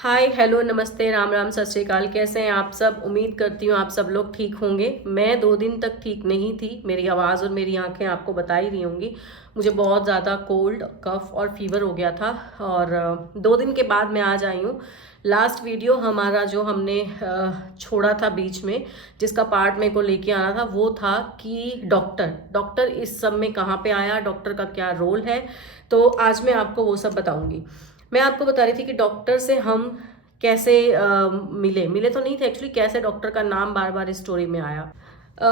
Hi hello नमस्ते राम राम सत श्री अकाल। कैसे हैं आप सब? उम्मीद करती हूँ आप सब लोग ठीक होंगे। मैं 2 दिन तक ठीक नहीं थी। मेरी आवाज़ और मेरी आंखें आपको बता ही रही होंगी। मुझे बहुत ज़्यादा कोल्ड कफ और फीवर हो गया था और 2 दिन के बाद मैं आज आई हूँ। लास्ट वीडियो हमारा जो हमने छोड़ा था बीच में, जिसका पार्ट मेरे को लेके आना था, वो था कि डॉक्टर डॉक्टर इस सब में कहाँ पे आया, डॉक्टर का क्या रोल है। तो आज मैं आपको वो सब बताऊंगी। मैं आपको बता रही थी कि डॉक्टर से हम कैसे मिले मिले तो नहीं थे एक्चुअली, कैसे डॉक्टर का नाम बार बार इस स्टोरी में आया।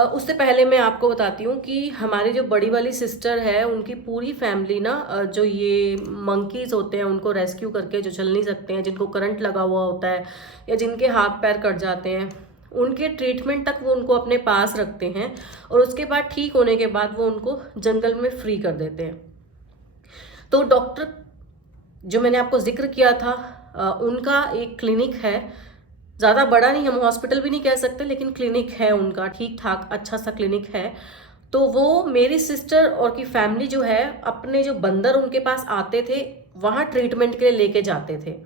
उससे पहले मैं आपको बताती हूँ कि हमारी जो बड़ी वाली सिस्टर है, उनकी पूरी फैमिली ना जो ये मंकीज होते हैं उनको रेस्क्यू करके, जो चल नहीं सकते हैं, जिनको करंट लगा हुआ होता है या जिनके हाथ पैर कट जाते हैं, उनके ट्रीटमेंट तक वो उनको अपने पास रखते हैं और उसके बाद ठीक होने के बाद वो उनको जंगल में फ्री कर देते हैं। तो डॉक्टर जो मैंने आपको जिक्र किया था, उनका एक क्लिनिक है। ज़्यादा बड़ा नहीं, हम हॉस्पिटल भी नहीं कह सकते, लेकिन क्लिनिक है उनका, ठीक ठाक अच्छा सा क्लिनिक है। तो वो मेरी सिस्टर और की फैमिली जो है, अपने जो बंदर उनके पास आते थे वहाँ ट्रीटमेंट के लिए लेके जाते थे।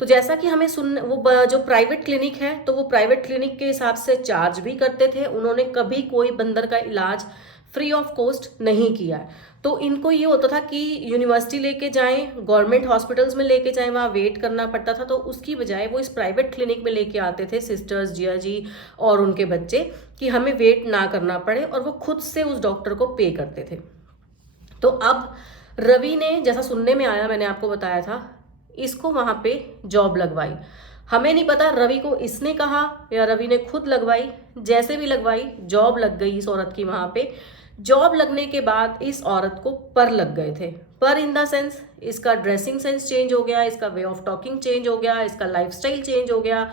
तो जैसा कि हमें सुन वो जो प्राइवेट क्लिनिक है, तो वो प्राइवेट क्लिनिक के हिसाब से चार्ज भी करते थे। उन्होंने कभी कोई बंदर का इलाज फ्री ऑफ कॉस्ट नहीं किया है। तो इनको ये होता था कि यूनिवर्सिटी लेके जाएं, गवर्नमेंट हॉस्पिटल्स में लेके जाएं, वहाँ वेट करना पड़ता था। तो उसकी बजाय वो इस प्राइवेट क्लिनिक में लेके आते थे, सिस्टर्स, जिया जी और उनके बच्चे, कि हमें वेट ना करना पड़े, और वो खुद से उस डॉक्टर को पे करते थे। तो अब रवि ने, जैसा सुनने में आया, मैंने आपको बताया था, इसको वहां पे जॉब लगवाई। हमें नहीं पता रवि को इसने कहा या रवि ने खुद लगवाई। जैसे भी लगवाई, जॉब लग गई इस औरत की वहां पे। जॉब लगने के बाद इस औरत को पर लग गए थे। पर इन द सेंस, इसका ड्रेसिंग सेंस चेंज हो गया, इसका वे ऑफ टॉकिंग चेंज हो गया, इसका लाइफस्टाइल चेंज हो गया।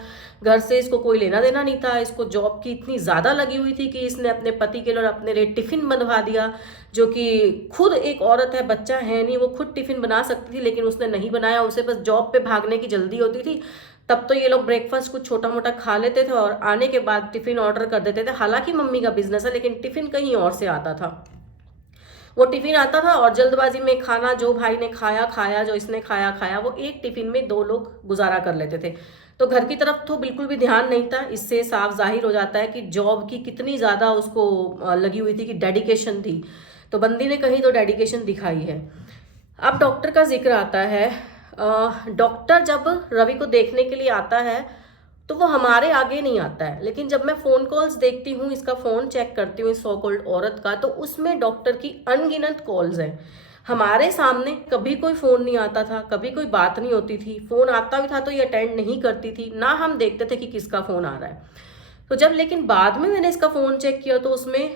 घर से इसको कोई लेना देना नहीं था। इसको जॉब की इतनी ज़्यादा लगी हुई थी कि इसने अपने पति के लिए और अपने लिए टिफिन बनवा दिया, जो कि खुद एक औरत है, बच्चा है नहीं, वो खुद टिफिन बना सकती थी, लेकिन उसने नहीं बनाया। उसे बस जॉब पे भागने की जल्दी होती थी। तब तो ये लोग ब्रेकफास्ट कुछ छोटा मोटा खा लेते थे और आने के बाद टिफिन ऑर्डर कर देते थे। हालांकि मम्मी का बिजनेस है, लेकिन टिफिन कहीं और से आता था। वो टिफिन आता था और जल्दबाजी में खाना, जो भाई ने खाया खाया, जो इसने खाया खाया, वो एक टिफिन में 2 लोग गुजारा कर लेते थे। तो घर की तरफ तो बिल्कुल भी ध्यान नहीं था। इससे साफ जाहिर हो जाता है कि जॉब की कितनी ज्यादा उसको लगी हुई थी, कि डेडिकेशन थी। तो बंदी ने कहीं तो डेडिकेशन दिखाई है। अब डॉक्टर का जिक्र आता है। डॉक्टर जब रवि को देखने के लिए आता है, तो वो हमारे आगे नहीं आता है, लेकिन जब मैं फोन कॉल्स देखती हूँ, इसका फोन चेक करती हूँ इस सो कॉल्ड औरत का, तो उसमें डॉक्टर की अनगिनत कॉल्स हैं। हमारे सामने कभी कोई फोन नहीं आता था, कभी कोई बात नहीं होती थी। फोन आता भी था तो ये अटेंड नहीं करती थी, ना हम देखते थे कि किसका फोन आ रहा है। तो जब लेकिन बाद में मैंने इसका फोन चेक किया, तो उसमें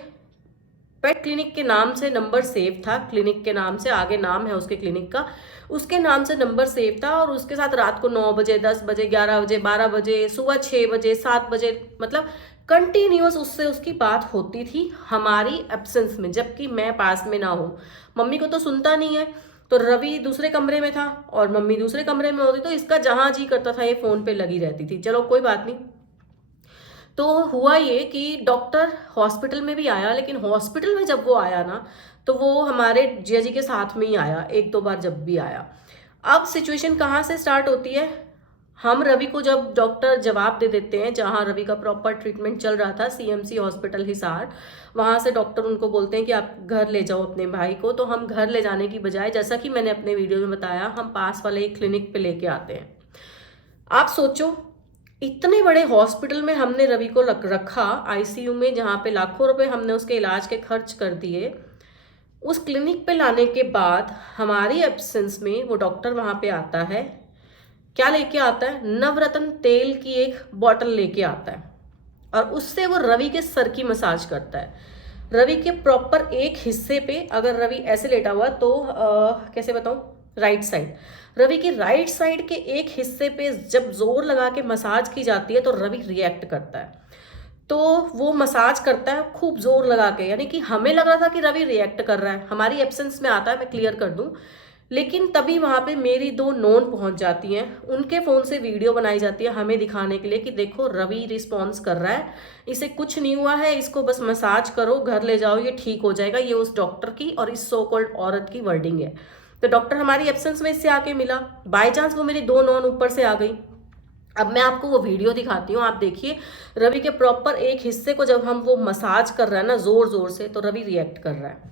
पेट क्लिनिक के नाम से नंबर सेव था। क्लिनिक के नाम से आगे नाम है उसके क्लिनिक का, उसके नाम से नंबर सेव था। और उसके साथ रात को 9 बजे, 10 बजे, 11 बजे, 12 बजे, सुबह 6 बजे, 7 बजे, मतलब कंटिन्यूअस उससे उसकी बात होती थी हमारी एब्सेंस में, जबकि मैं पास में ना हूँ। मम्मी को तो सुनता नहीं है। तो रवि दूसरे कमरे में था और मम्मी दूसरे कमरे में होती, तो इसका जहां जी करता था ये फोन पे लगी रहती थी। चलो कोई बात नहीं। तो हुआ ये कि डॉक्टर हॉस्पिटल में भी आया, लेकिन हॉस्पिटल में जब वो आया ना, तो वो हमारे जिया जी के साथ में ही आया, 1-2 बार जब भी आया। अब सिचुएशन कहाँ से स्टार्ट होती है? हम रवि को जब डॉक्टर जवाब दे देते हैं, जहाँ रवि का प्रॉपर ट्रीटमेंट चल रहा था, सीएमसी हॉस्पिटल हिसार, वहाँ से डॉक्टर उनको बोलते हैं कि आप घर ले जाओ अपने भाई को। तो हम घर ले जाने की बजाय, जैसा कि मैंने अपने वीडियो में बताया, हम पास वाले एक क्लिनिक पे लेके आते हैं। आप सोचो, इतने बड़े हॉस्पिटल में हमने रवि को रखा, आईसीयू में, जहाँ पे लाखों रुपए हमने उसके इलाज के खर्च कर दिए। उस क्लिनिक पे लाने के बाद हमारी एब्सेंस में वो डॉक्टर वहां पे आता है। क्या लेके आता है? नवरत्न तेल की एक बॉटल लेके आता है और उससे वो रवि के सर की मसाज करता है। रवि के प्रॉपर एक हिस्से पे, अगर रवि ऐसे लेटा हुआ तो कैसे बताऊं, राइट साइड, रवि की राइट साइड के एक हिस्से पे जब जोर लगा के मसाज की जाती है, तो रवि रिएक्ट करता है। तो वो मसाज करता है खूब जोर लगा के, यानी कि हमें लग रहा था कि रवि रिएक्ट कर रहा है, हमारी एब्सेंस में आता है, मैं क्लियर कर दूं। लेकिन तभी वहां पे मेरी 2 नोन पहुंच जाती हैं, उनके फोन से वीडियो बनाई जाती है हमें दिखाने के लिए कि देखो रवि रिस्पॉन्स कर रहा है, इसे कुछ नहीं हुआ है, इसको बस मसाज करो, घर ले जाओ, ये ठीक हो जाएगा। ये उस डॉक्टर की और इस सो कॉल्ड औरत की वर्डिंग है। तो डॉक्टर हमारी एब्सेंस में इससे आके मिला, बाय चांस वो मेरी 2 नॉन ऊपर से आ गई। अब मैं आपको वो वीडियो दिखाती हूँ, आप देखिए रवि के प्रॉपर एक हिस्से को जब हम वो मसाज कर रहे हैं ना जोर जोर से, तो रवि रिएक्ट कर रहा है।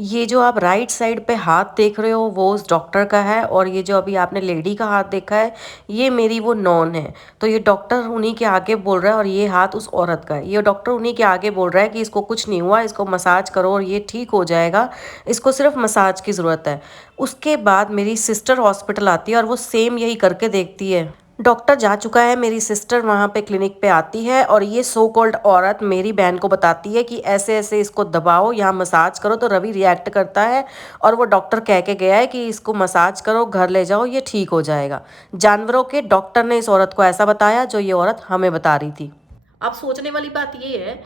ये जो आप राइट साइड पे हाथ देख रहे हो वो उस डॉक्टर का है, और ये जो अभी आपने लेडी का हाथ देखा है ये मेरी वो नॉन है। तो ये डॉक्टर उन्हीं के आगे बोल रहा है और ये हाथ उस औरत का है। ये डॉक्टर उन्हीं के आगे बोल रहा है कि इसको कुछ नहीं हुआ, इसको मसाज करो और ये ठीक हो जाएगा, इसको सिर्फ मसाज की ज़रूरत है। उसके बाद मेरी सिस्टर हॉस्पिटल आती है और वो सेम यही करके देखती है। डॉक्टर जा चुका है, मेरी सिस्टर वहाँ पे क्लिनिक पे आती है और ये सो कॉल्ड औरत मेरी बहन को बताती है कि ऐसे ऐसे इसको दबाओ, यहाँ मसाज करो। तो रवि रिएक्ट करता है और वो डॉक्टर कह के गया है कि इसको मसाज करो, घर ले जाओ, ये ठीक हो जाएगा। जानवरों के डॉक्टर ने इस औरत को ऐसा बताया जो ये औरत हमें बता रही थी। अब सोचने वाली बात ये है,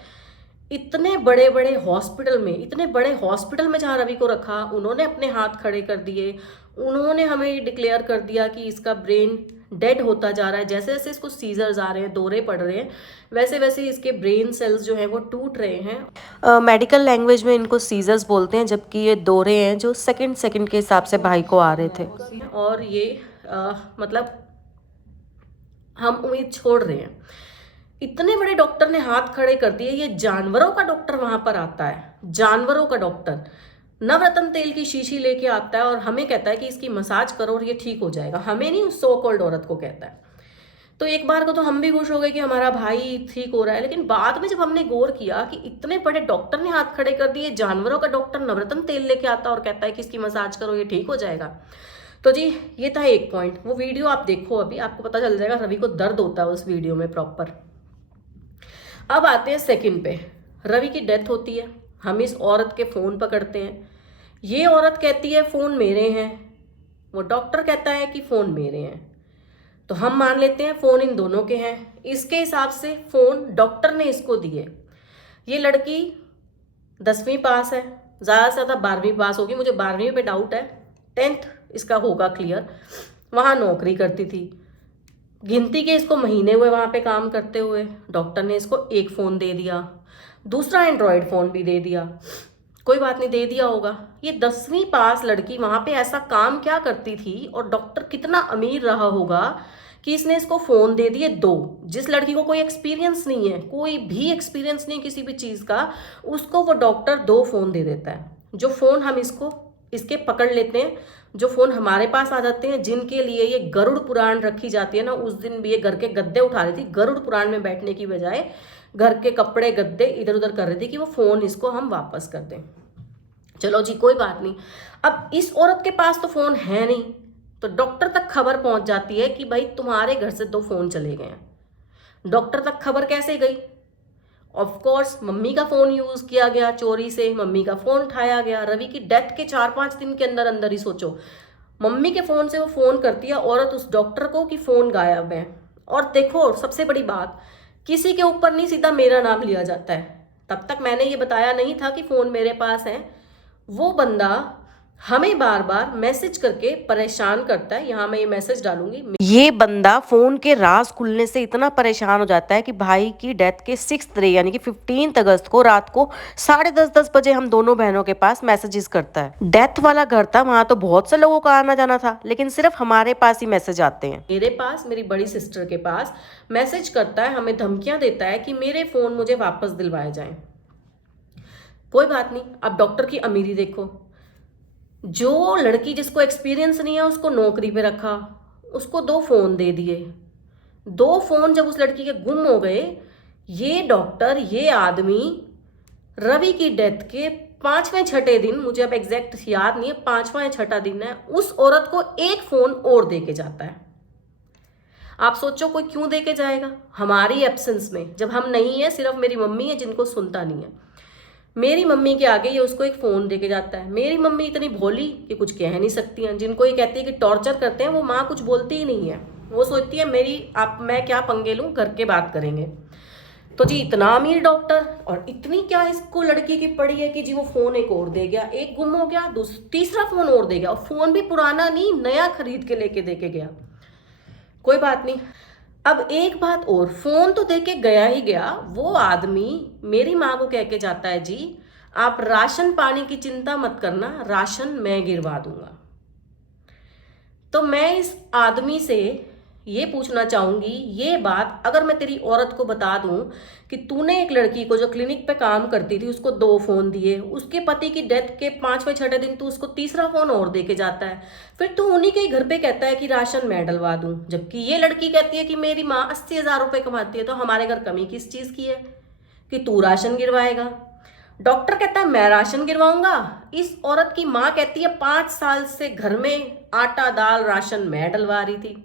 इतने बड़े बड़े हॉस्पिटल में, इतने बड़े हॉस्पिटल में जहाँ रवि को रखा, उन्होंने अपने हाथ खड़े कर दिए, उन्होंने हमें डिक्लेयर कर दिया कि इसका ब्रेन डेड होता जा रहा है। जैसे जैसे इसको सीजर्स आ रहे हैं, दौरे पड़ रहे हैं, वैसे वैसे इसके ब्रेन सेल्स जो हैं वो टूट रहे हैं। मेडिकल लैंग्वेज में इनको सीजर्स बोलते हैं, जबकि ये दौरे हैं जो सेकंड सेकंड के हिसाब से भाई को आ रहे थे। और ये मतलब हम उम्मीद छोड़ रहे हैं। इतने बड़े डॉक्टर ने हाथ खड़े कर दिए, ये जानवरों का डॉक्टर वहां पर आता है, जानवरों का डॉक्टर नवरत्न तेल की शीशी लेके आता है और हमें कहता है कि इसकी मसाज करो और ये ठीक हो जाएगा। हमें नहीं, उस सो कॉल्ड औरत को कहता है। तो एक बार को तो हम भी खुश हो गए कि हमारा भाई ठीक हो रहा है, लेकिन बाद में जब हमने गौर किया कि इतने बड़े डॉक्टर ने हाथ खड़े कर दिए, जानवरों का डॉक्टर नवरत्न तेल लेके आता और कहता है कि इसकी मसाज करो, ये ठीक हो जाएगा। तो जी ये था एक पॉइंट। वो वीडियो आप देखो, अभी आपको पता चल जाएगा रवि को दर्द होता है उस वीडियो में प्रॉपर। अब आते हैं सेकंड पे। रवि की डेथ होती है, हम इस औरत के फोन पकड़ते हैं। ये औरत कहती है फोन मेरे हैं, वो डॉक्टर कहता है कि फोन मेरे हैं। तो हम मान लेते हैं फोन इन दोनों के हैं। इसके हिसाब से फोन डॉक्टर ने इसको दिए। ये लड़की 10वीं पास है, ज़्यादा से ज़्यादा 12वीं पास होगी, मुझे 12वीं पे डाउट है, 10th इसका होगा क्लियर। वहाँ नौकरी करती थी, गिनती के इसको महीने हुए वहाँ पे काम करते हुए। डॉक्टर ने इसको एक फ़ोन दे दिया, दूसरा एंड्रॉयड फ़ोन भी दे दिया, कोई बात नहीं, दे दिया होगा। ये 10वीं पास लड़की वहाँ पे ऐसा काम क्या करती थी, और डॉक्टर कितना अमीर रहा होगा कि इसने इसको फ़ोन दे दिए दो। जिस लड़की को कोई एक्सपीरियंस नहीं है, कोई भी एक्सपीरियंस नहीं किसी भी चीज़ का, उसको वो डॉक्टर 2 फ़ोन दे देता है। जो फ़ोन हम इसके पकड़ लेते हैं, जो फ़ोन हमारे पास आ जाते हैं, जिनके लिए ये गरुड़ पुराण रखी जाती है ना, उस दिन भी ये घर के गद्दे उठा रही थी, गरुड़ पुराण में बैठने की बजाय घर के कपड़े गद्दे इधर उधर कर रही थी कि वो फ़ोन इसको हम वापस कर दें। चलो जी कोई बात नहीं। अब इस औरत के पास तो फ़ोन है नहीं, तो डॉक्टर तक खबर पहुंच जाती है कि भाई तुम्हारे घर से 2 फ़ोन चले गए हैं। डॉक्टर तक खबर कैसे गई? ऑफ कोर्स मम्मी का फ़ोन यूज़ किया गया, चोरी से मम्मी का फ़ोन उठाया गया। रवि की डेथ के 4-5 दिन के अंदर अंदर ही सोचो, मम्मी के फ़ोन से वो फ़ोन करती है औरत उस डॉक्टर को कि फ़ोन गायब है। और देखो सबसे बड़ी बात, किसी के ऊपर नहीं सीधा मेरा नाम लिया जाता है। तब तक मैंने ये बताया नहीं था कि फ़ोन मेरे पास है। वो बंदा हमें बार बार मैसेज करके परेशान करता है। यहाँ मैं ये मैसेज डालूंगी। ये बंदा फोन के राज खुलने से इतना परेशान हो जाता है कि भाई की डेथ के 6th डे यानी कि 15 अगस्त को रात को 10:30 बजे हम दोनों बहनों के पास मैसेजेस करता है। डेथ वाला घर था, वहां तो बहुत से लोगों का आना जाना था, लेकिन सिर्फ हमारे पास ही मैसेज आते हैं। मेरे पास, मेरी बड़ी सिस्टर के पास मैसेज करता है, हमें धमकियां देता है कि मेरे फोन मुझे वापस दिलवाए जाएं। कोई बात नहीं। अब डॉक्टर की अमीरी देखो, जो लड़की जिसको एक्सपीरियंस नहीं है उसको नौकरी पे रखा, उसको 2 फ़ोन दे दिए। 2 फ़ोन जब उस लड़की के गुम हो गए, ये डॉक्टर, ये आदमी रवि की डेथ के 5वें 6ठे दिन, मुझे अब एग्जैक्ट याद नहीं है, 5वां या 6ठा दिन है, उस औरत को 1 फ़ोन और दे के जाता है। आप सोचो कोई क्यों दे के जाएगा हमारी एब्सेंस में, जब हम नहीं है, सिर्फ मेरी मम्मी है जिनको सुनता नहीं है। मेरी मम्मी के आगे ये उसको एक फ़ोन दे के जाता है। मेरी मम्मी इतनी भोली कि कुछ कह नहीं सकती हैं। जिनको ये कहती है कि टॉर्चर करते हैं, वो माँ कुछ बोलती ही नहीं है। वो सोचती है मैं क्या पंगे लूँ, घर के बात करेंगे। तो जी इतना अमीर डॉक्टर, और इतनी क्या इसको लड़की की पड़ी है कि जी वो फ़ोन एक और दे गया, एक गुम हो गया, तीसरा फ़ोन और दे गया, और फ़ोन भी पुराना नहीं, नया खरीद के लेके दे के गया। कोई बात नहीं। अब एक बात और, फोन तो देके गया ही गया, वो आदमी मेरी माँ को कह के जाता है, जी आप राशन पानी की चिंता मत करना, राशन मैं गिरवा दूंगा। तो मैं इस आदमी से ये पूछना चाहूंगी, ये बात अगर मैं तेरी औरत को बता दूं कि तूने एक लड़की को जो क्लिनिक पे काम करती थी उसको 2 फोन दिए, उसके पति की डेथ के 5वें 6ठे दिन तू उसको तीसरा फोन और दे के जाता है, फिर तू उन्हीं के घर पे कहता है कि राशन मैं डलवा दूं, जबकि ये लड़की कहती है कि मेरी माँ 80,000 रुपये कमाती है, तो हमारे घर कमी किस चीज की है कि तू राशन गिरवाएगा। डॉक्टर कहता है मैं राशन गिरवाऊंगा, इस औरत की माँ कहती है 5 साल से घर में आटा दाल राशन मैं डलवा रही थी।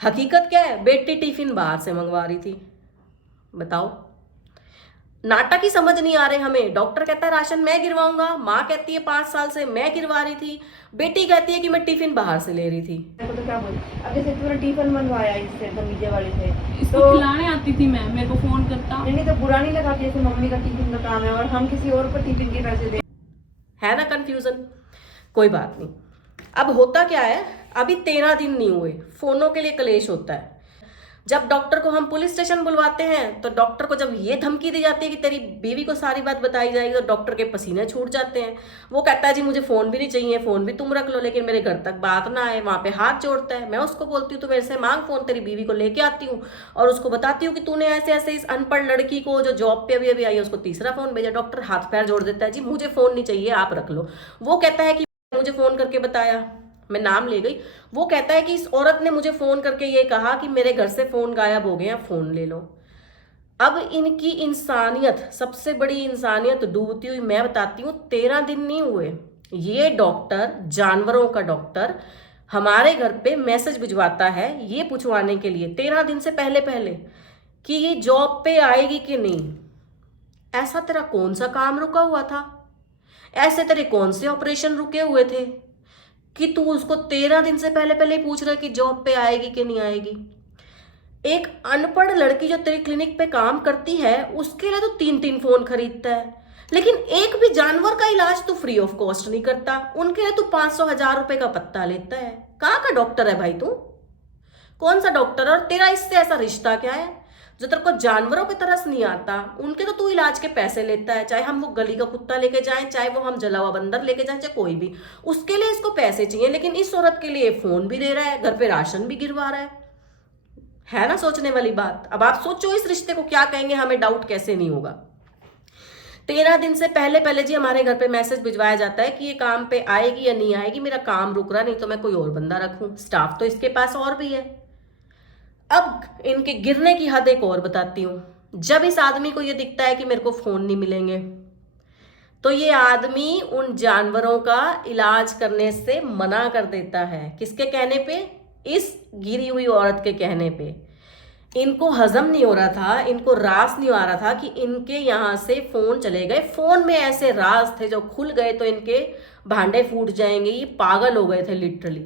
हकीकत क्या है, बेटी टिफिन बाहर से मंगवा रही थी। बताओ, नाटक ही समझ नहीं आ रहे हमें। डॉक्टर कहता है राशन मैं गिरवाऊंगा, माँ कहती है 5 साल से मैं गिरवा रही थी, बेटी कहती है कि मैं टिफिन बाहर से ले रही थी। मेरे को तो क्या बोल, अब जैसे तूने टिफिन मंगवाया इससे बगीचे वाले से, इसको तो खिलाने आती थी मैं, मेरे को फोन करता। नहीं तो बुरा नहीं लगा कि जैसे मम्मी का टिफिन का काम है और हम किसी और को टिफिन के पैसे दे। है ना कंफ्यूजन? कोई बात नहीं। अब होता क्या है, अभी 13 दिन नहीं हुए, फोनों के लिए कलेश होता है। जब डॉक्टर को हम पुलिस स्टेशन बुलवाते हैं तो डॉक्टर को जब ये धमकी दी जाती है कि तेरी बीवी को सारी बात बताई जाएगी, तो डॉक्टर के पसीने छूट जाते हैं। वो कहता है जी मुझे फोन भी नहीं चाहिए, फोन भी तुम रख लो, लेकिन मेरे घर तक बात ना आए। वहां पे हाथ जोड़ता है। मैं उसको बोलती हूँ तो मेरे से मांग फोन, तेरी बीवी को लेके आती हूँ और उसको बताती हूँ कि तूने ऐसे ऐसे इस अनपढ़ लड़की को जो जॉब पे अभी अभी आई है उसको तीसरा फोन भेजा। डॉक्टर हाथ पैर जोड़ देता है, जी मुझे फोन नहीं चाहिए, आप रख लो। वो कहता है कि मुझे फोन करके बताया, मैं नाम ले गई। वो कहता है कि इस औरत ने मुझे फोन करके ये कहा कि मेरे घर से फोन गायब हो गया, फोन ले लो। अब इनकी इंसानियत, सबसे बड़ी इंसानियत डूबती हुई मैं बताती हूँ। 13 दिन नहीं हुए, ये डॉक्टर, जानवरों का डॉक्टर, हमारे घर पे मैसेज भिजवाता है ये पूछवाने के लिए 13 दिन से पहले पहले कि ये जॉब पे आएगी कि नहीं। ऐसा तेरा कौन सा काम रुका हुआ था? ऐसे तेरे कौन से ऑपरेशन रुके हुए थे कि तू उसको 13 दिन से पहले पहले पूछ रहा है कि जॉब पे आएगी कि नहीं आएगी? एक अनपढ़ लड़की जो तेरी क्लिनिक पे काम करती है उसके लिए तो 3 3 फोन खरीदता है, लेकिन एक भी जानवर का इलाज तो फ्री ऑफ कॉस्ट नहीं करता। उनके लिए तो 500 1000 रुपए का पत्ता लेता है। कहाँ का डॉक्टर है भाई तू? कौन सा डॉक्टर? और तेरा इससे ऐसा रिश्ता क्या है? जो तेरे को जानवरों की तरस नहीं आता, उनके तो तू इलाज के पैसे लेता है। चाहे हम वो गली का कुत्ता लेके जाएं, चाहे वो हम जला हुआ बंदर लेके जाएं, चाहे कोई भी, उसके लिए इसको पैसे चाहिए। लेकिन इस औरत के लिए फोन भी दे रहा है, घर पे राशन भी गिरवा रहा है ना सोचने वाली बात। अब आप सोचो इस रिश्ते को क्या कहेंगे, हमें डाउट कैसे नहीं होगा। 13 दिन से पहले पहले जी हमारे घर पे मैसेज भिजवाया जाता है कि ये काम पे आएगी या नहीं आएगी, मेरा काम रुक रहा, नहीं तो मैं कोई और बंदा रखूं। स्टाफ तो इसके पास और भी है। अब इनके गिरने की हद एक और बताती हूँ। जब इस आदमी को ये दिखता है कि मेरे को फोन नहीं मिलेंगे, तो ये आदमी उन जानवरों का इलाज करने से मना कर देता है। किसके कहने पे? इस गिरी हुई औरत के कहने पे। इनको हजम नहीं हो रहा था, इनको रास नहीं आ रहा था कि इनके यहाँ से फोन चले गए। फोन में ऐसे राज थे जो खुल गए तो इनके भांडे फूट जाएंगे। ये पागल हो गए थे लिटरली।